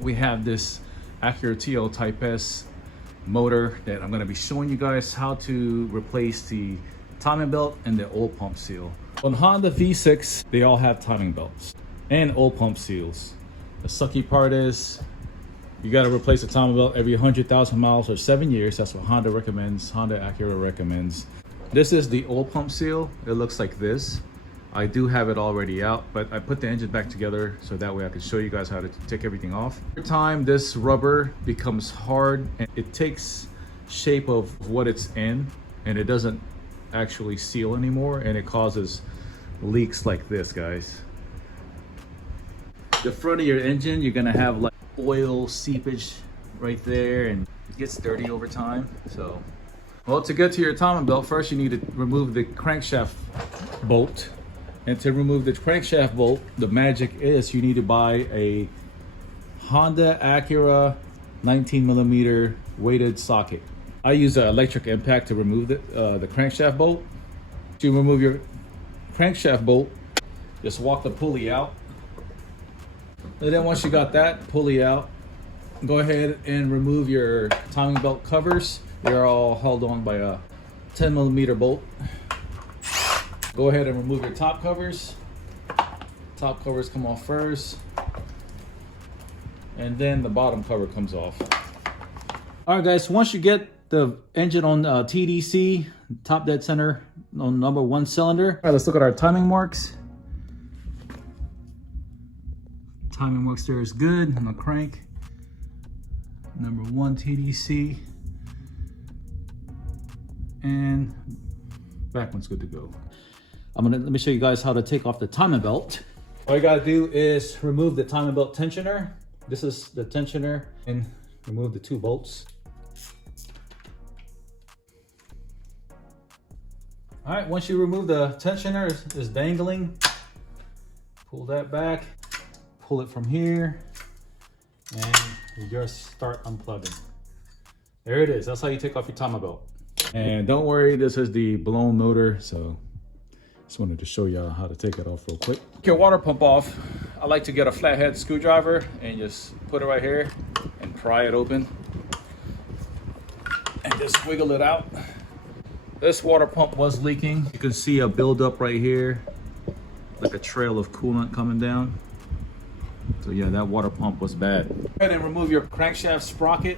We have this Acura TL Type S motor that I'm going to be showing you guys how to replace the timing belt and the oil pump seal. On Honda V6, they all have timing belts and oil pump seals. The sucky part is you got to replace the timing belt every 100,000 miles or 7 years. That's what Honda recommends. Honda Acura recommends. This is the oil pump seal. It looks like this. I do have it already out, but I put the engine back together so that way I can show you guys how to take everything off. Over time, this rubber becomes hard and it takes shape of what it's in, and it doesn't actually seal anymore, and it causes leaks like this, guys. The front of your engine, you're gonna have like oil seepage right there, and it gets dirty over time. So, well, to get to your timing belt, first you need to remove the crankshaft bolt. And to remove the crankshaft bolt, the magic is you need to buy a Honda Acura 19mm weighted socket. I use an electric impact to remove the crankshaft bolt. To remove your crankshaft bolt, just walk the pulley out. And then once you got that pulley out, go ahead and remove your timing belt covers. They're all held on by a 10mm bolt. Go ahead and remove your top covers. Top covers come off first, and then the bottom cover comes off. All right, guys, once you get the engine on TDC, top dead center on number 1 cylinder. All right, let's look at our timing marks. Timing marks there is good on the crank. Number 1 TDC. And back one's good to go. Let me show you guys how to take off the timing belt. All you gotta do is remove the timing belt tensioner. This is the tensioner, and remove the 2 bolts. All right, once you remove the tensioner, it's dangling. Pull that back, pull it from here, and you just start unplugging. There it is, that's how you take off your timing belt. And don't worry, this is the blown motor, so just wanted to show y'all how to take it off real quick. Take your water pump off. I like to get a flathead screwdriver and just put it right here and pry it open and just wiggle it out. This water pump was leaking. You can see a buildup right here, like a trail of coolant coming down. So yeah, that water pump was bad. Go ahead and remove your crankshaft sprocket.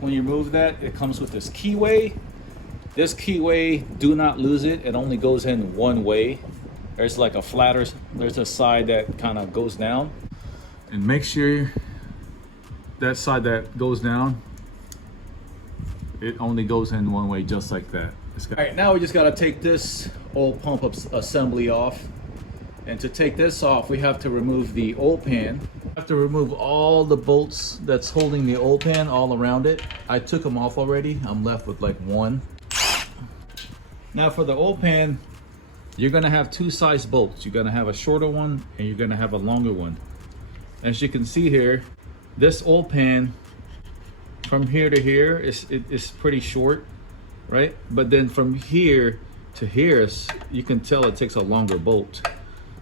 When you remove that, it comes with this keyway. This keyway, do not lose it. It only goes in one way. There's like a flatter, there's a side that kind of goes down. And make sure that side that goes down, it only goes in one way, just like that. All right, now we just gotta take this oil pump assembly off. And to take this off, we have to remove the oil pan. We have to remove all the bolts that's holding the oil pan all around it. I took them off already. I'm left with like 1. Now for the oil pan, you're gonna have 2 size bolts. You're gonna have a shorter one and you're gonna have a longer one. As you can see here, this oil pan from here to here is pretty short, right? But then from here to here, you can tell it takes a longer bolt.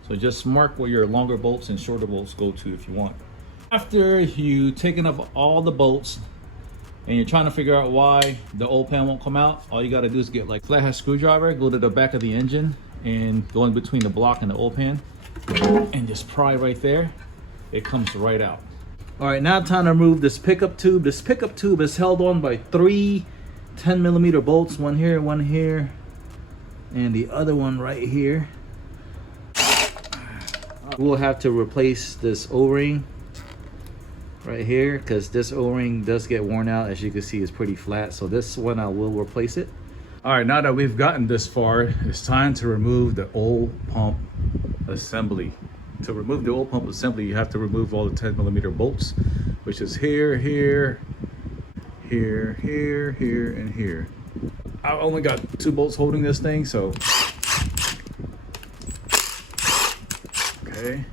So just mark where your longer bolts and shorter bolts go to if you want. After you taken off all the bolts, and you're trying to figure out why the oil pan won't come out, all you got to do is get like flathead screwdriver, go to the back of the engine and go in between the block and the oil pan and just pry right there. It comes right out. All right, now time to remove this pickup tube. This pickup tube is held on by 3 10mm bolts, one here, and the other one right here. We'll have to replace this O-ring right here because this O-ring does get worn out. As you can see, it's pretty flat, so this one I will replace it. All right, now that we've gotten this far, it's time to remove the oil pump assembly. To remove the oil pump assembly, you have to remove all the 10mm bolts, which is here, here, here, here, here, and here. I only got 2 bolts holding this thing, so okay.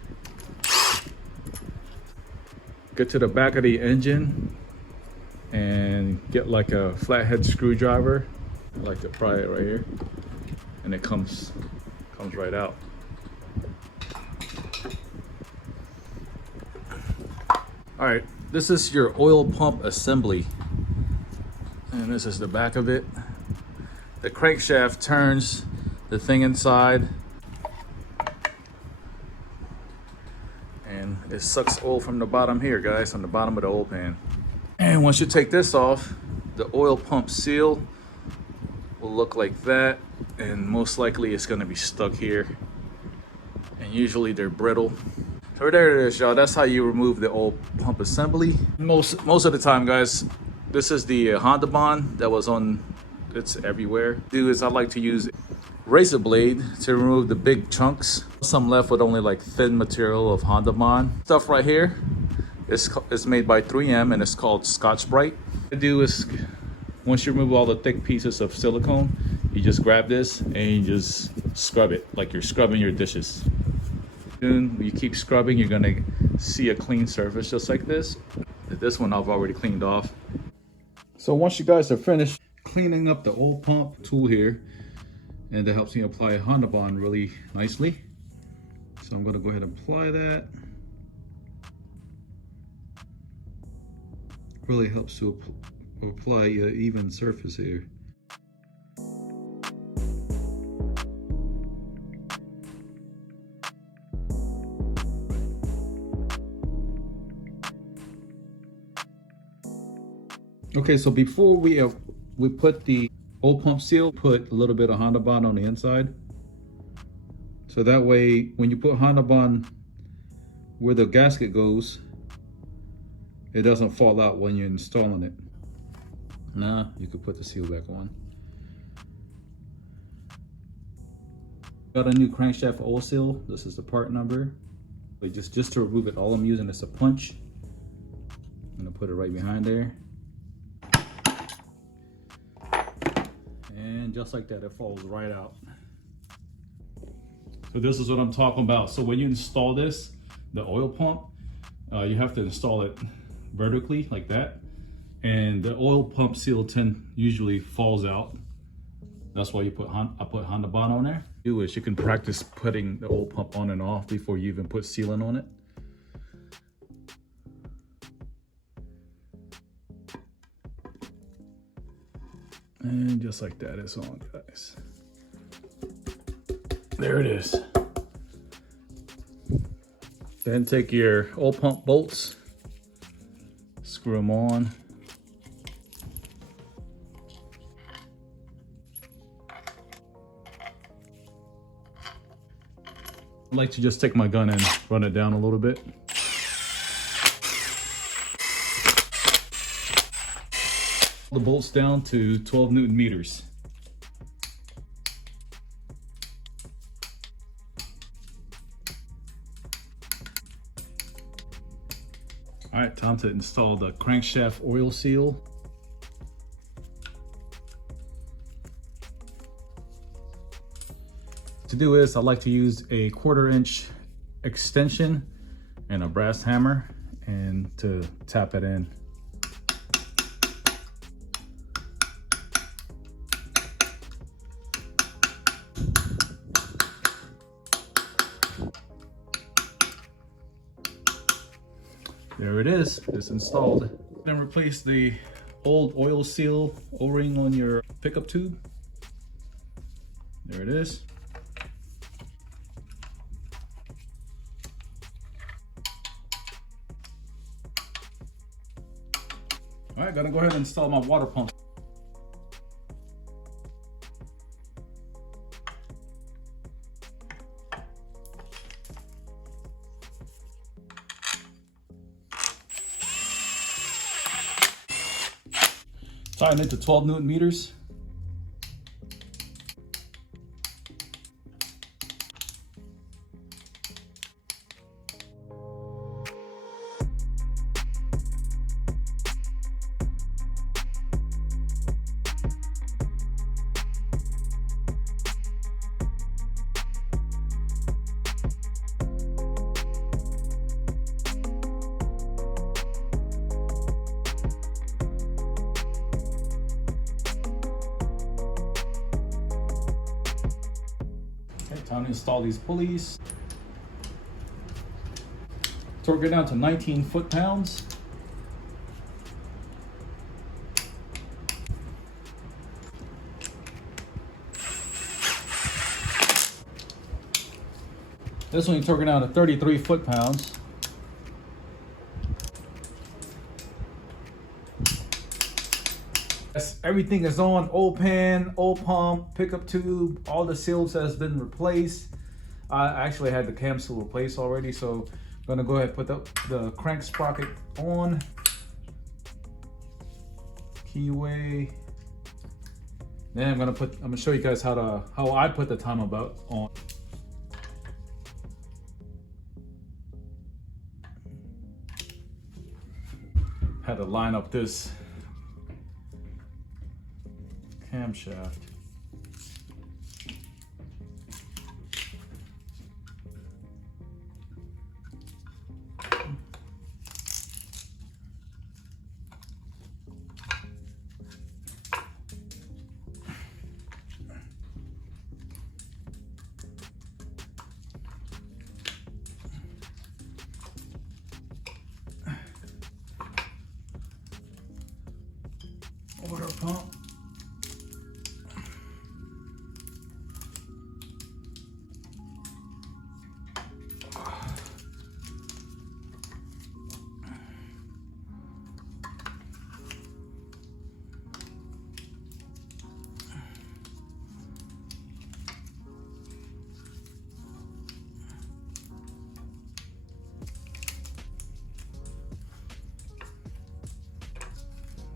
Get to the back of the engine and get like a flathead screwdriver. I like to pry it right here, and it comes right out. All right, This is your oil pump assembly, and this is the back of it. The crankshaft turns the thing inside, and it sucks oil from the bottom here, guys, from the bottom of the oil pan. And once you take this off, the oil pump seal will look like that, and most likely it's going to be stuck here, and usually they're brittle. So there it is, y'all. That's how you remove the oil pump assembly. Most of the time, guys, this is the Honda bond that was on. It's everywhere. I like to use razor blade to remove the big chunks. Some left with only like thin material of Honda bond. Stuff right here is made by 3M, and it's called Scotch-Brite. What I do is, once you remove all the thick pieces of silicone, you just grab this and you just scrub it like you're scrubbing your dishes. Soon, when you keep scrubbing, you're gonna see a clean surface just like this. This one I've already cleaned off. So once you guys are finished cleaning up the oil pump tool here, and that helps me apply a Honda bond really nicely. So I'm gonna go ahead and apply that. Really helps to apply an even surface here. Okay, so before we put the oil pump seal, put a little bit of Honda bond on the inside. So that way, when you put Honda bond where the gasket goes, it doesn't fall out when you're installing it. Now you can put the seal back on. Got a new crankshaft oil seal. This is the part number. But just to remove it, all I'm using is a punch. I'm gonna put it right behind there. And just like that, it falls right out. So this is what I'm talking about. So when you install this, the oil pump, you have to install it vertically like that. And the oil pump seal usually falls out. That's why I put Honda bond on there. You can practice putting the oil pump on and off before you even put sealant on it. And just like that, it's on, guys. There it is. Then take your oil pump bolts, screw them on. I like to just take my gun and run it down a little bit. The bolts down to 12 Newton meters. All right, time to install the crankshaft oil seal. To do this, I like to use a 1/4 inch extension and a brass hammer, and to tap it in. There it is, it's installed. Then replace the old oil seal O-ring on your pickup tube. There it is. All right, gotta go ahead and install my water pump. Tying it to 12 Newton meters. Time to install these pulleys. Torque it down to 19 foot-pounds. This one you're torquing down to 33 foot-pounds. Everything is on. Old pan, old pump, pickup tube, all the seals has been replaced. I actually had the cam seal replaced already, so I'm gonna go ahead and put the crank sprocket on. Keyway. Then I'm gonna show you guys how I put the timer belt on. Had to line up this camshaft. Water pump.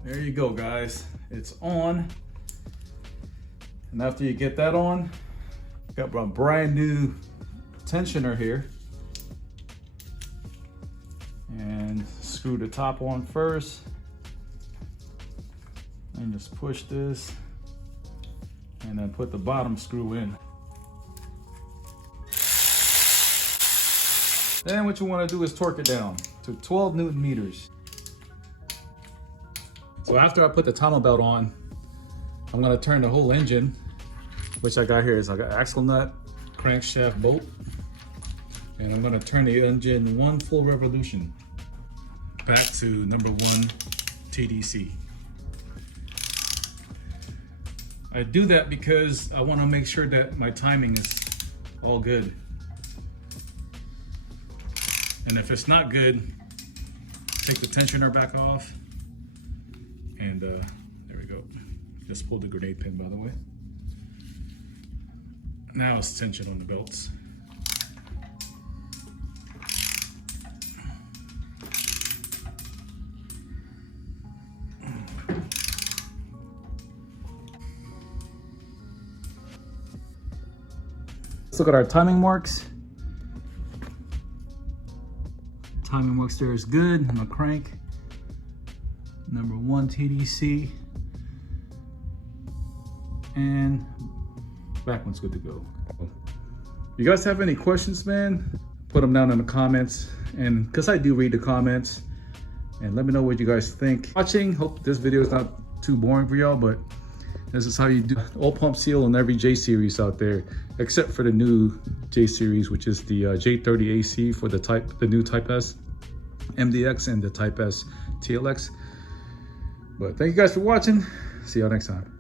There you go, guys. It's on. And after you get that on, got a brand new tensioner here. And screw the top on first. And just push this. And then put the bottom screw in. Then what you want to do is torque it down to 12 Newton meters. So after I put the timer belt on, I'm gonna turn the whole engine, which I got here is I got axle nut, crankshaft bolt, and I'm gonna turn the engine 1 full revolution back to number 1 TDC. I do that because I wanna make sure that my timing is all good. And if it's not good, take the tensioner back off. And there we go. Just pulled the grenade pin, by the way. Now it's tension on the belts. Let's look at our timing marks. Timing marks there is good on the crank. Number 1 TDC, and back one's good to go. You guys have any questions, man? Put them down in the comments, and because I do read the comments, and let me know what you guys think. Watching, hope this video is not too boring for y'all, but this is how you do oil pump seal on every J series out there, except for the new J series, which is the J30 AC for the new Type S MDX and the Type S TLX. But thank you guys for watching. See y'all next time.